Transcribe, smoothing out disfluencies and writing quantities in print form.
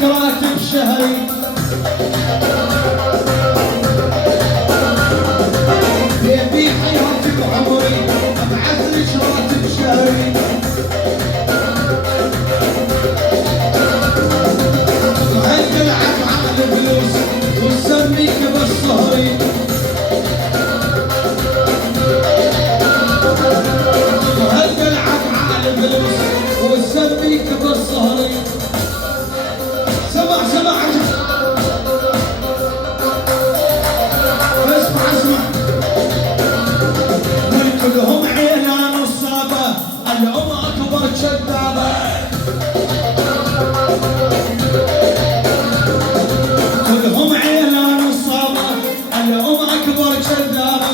لك راتب شهري بيبي حياتي بعمري ابعث لك راتب شهري وهل تلعب عقل فلوس ونسميك بالصهري وهل تلعب عقل فلوس ونسميك بالصهري سمع اسمع كلهم عيلة نصابة الأم أكبر كذابة كلهم عيلة نصابة الأم أكبر كذابة